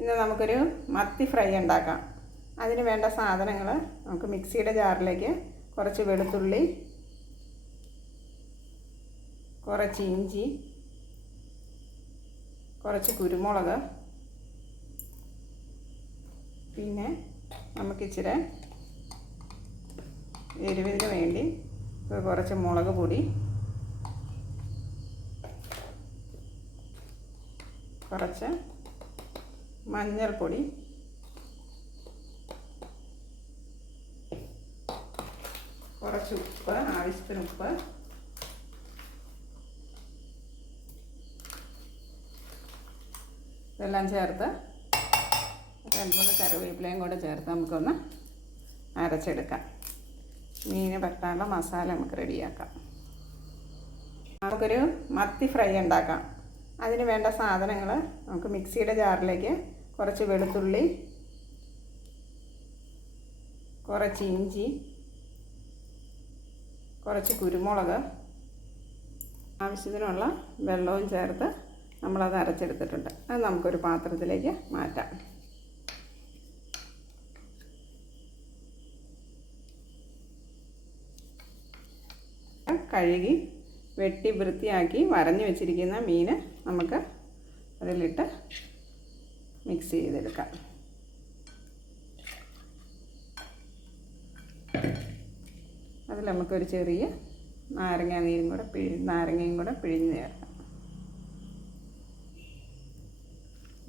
ഇന്ന് നമുക്കൊരു മത്തി ഫ്രൈ ഉണ്ടാക്കാം. അതിന് വേണ്ട സാധനങ്ങൾ നമുക്ക് മിക്സിയുടെ ജാറിലേക്ക് കുറച്ച് വെളുത്തുള്ളി, കുറച്ച് ഇഞ്ചി, കുറച്ച് കുരുമുളക്, പിന്നെ നമുക്കിച്ചിരി എരിവിന് വേണ്ടി കുറച്ച് മുളക് പൊടി, കുറച്ച് മഞ്ഞൾപ്പൊടി, കുറച്ച് ഉപ്പ്, ആവശ്യത്തിന് ഉപ്പ്, ഇതെല്ലാം ചേർത്ത് 2-3 കറിവേപ്പിലയും കൂടെ ചേർത്ത് നമുക്കൊന്ന് അരച്ചെടുക്കാം. മീൻ പറ്റാനുള്ള മസാല നമുക്ക് റെഡിയാക്കാം. നമുക്കൊരു മത്തി ഫ്രൈ ഉണ്ടാക്കാം. അതിന് വേണ്ട സാധനങ്ങൾ നമുക്ക് മിക്സിയുടെ ജാറിലേക്ക് കുറച്ച് വെളുത്തുള്ളി, കുറച്ച് ഇഞ്ചി, കുറച്ച് കുരുമുളക്, ആവശ്യത്തിനുള്ള വെള്ളവും ചേർത്ത് നമ്മളത് അരച്ചെടുത്തിട്ടുണ്ട്. അത് നമുക്കൊരു പാത്രത്തിലേക്ക് മാറ്റാം. കഴുകി വെട്ടി വൃത്തിയാക്കി വരഞ്ഞു വെച്ചിരിക്കുന്ന മീൻ നമുക്ക് അതിലിട്ട് മിക്സ് ചെയ്തെടുക്കാം. അതിൽ നമുക്കൊരു ചെറിയ നാരങ്ങയും കൂടെ പിഴിഞ്ഞ് ചേർക്കാം.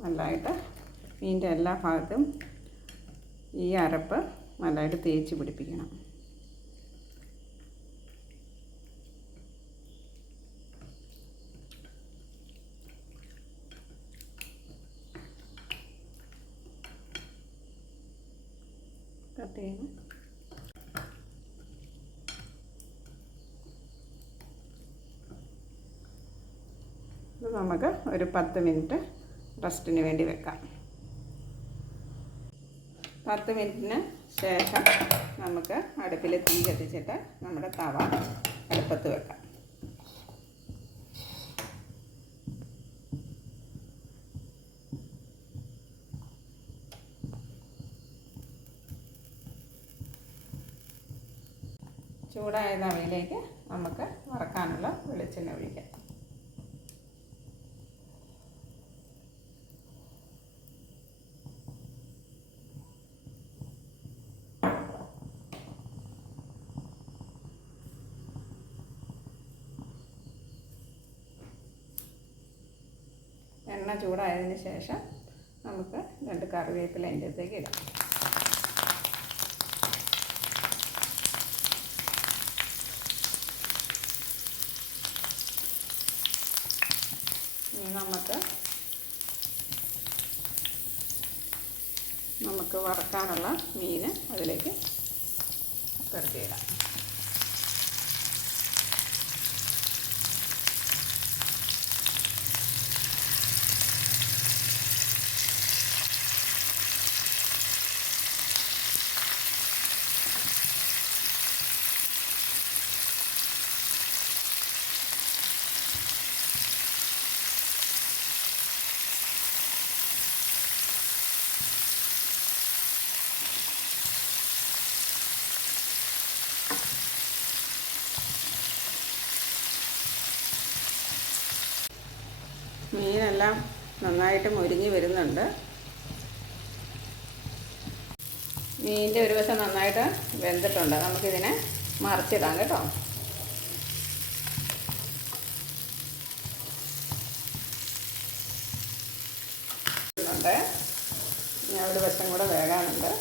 നല്ലതായിട്ട് മീനിൻ്റെ എല്ലാ ഭാഗത്തും ഈ അരപ്പ് നല്ലതായിട്ട് തേച്ച് പിടിപ്പിക്കണം. കട്ട് ചെയ്യണം. ഇത് നമുക്ക് ഒരു 10 മിനിറ്റ് റെസ്റ്റിന് വേണ്ടി വെക്കാം. 10 മിനിറ്റിന് ശേഷം നമുക്ക് അടുപ്പിൽ തീ കത്തിച്ചിട്ട് നമ്മുടെ തവ അടുപ്പത്ത് വെക്കാം. ചൂടായ തവയിലേക്ക് നമുക്ക് വറക്കാനുള്ള വെളിച്ചെണ്ണ ഒഴിക്കാം. എണ്ണ ചൂടായതിന് ശേഷം നമുക്ക് 2 കറിവേപ്പില അതിൻ്റെ അകത്തേക്ക് ഇടാം. നമുക്ക് വറക്കാനുള്ള മീൻ അതിലേക്ക് പെറുക്കിയിടാം. മീനെല്ലാം നന്നായിട്ട് മൊരിഞ്ഞ് വരുന്നുണ്ട്. മീനിൻ്റെ ഒരു വശം നന്നായിട്ട് വെന്തിട്ടുണ്ട്. നമുക്കിതിനെ മറിച്ചിടാം കേട്ടോ. ഞാൻ ഒരു വശം കൂടെ വേകാനുണ്ട്.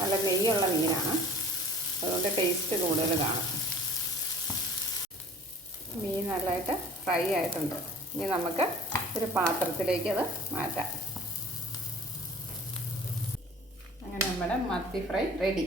നല്ല നെയ്യുള്ള മീനാണ്, അതുകൊണ്ട് ടേസ്റ്റ് കൂടുതൽ കാണും. മീൻ നല്ലതായിട്ട് ഫ്രൈ ആയിട്ടുണ്ട്. ഇനി നമുക്ക് ഒരു പാത്രത്തിലേക്ക് അത് മാറ്റാം. അങ്ങനെ നമ്മുടെ മത്തി ഫ്രൈ റെഡി.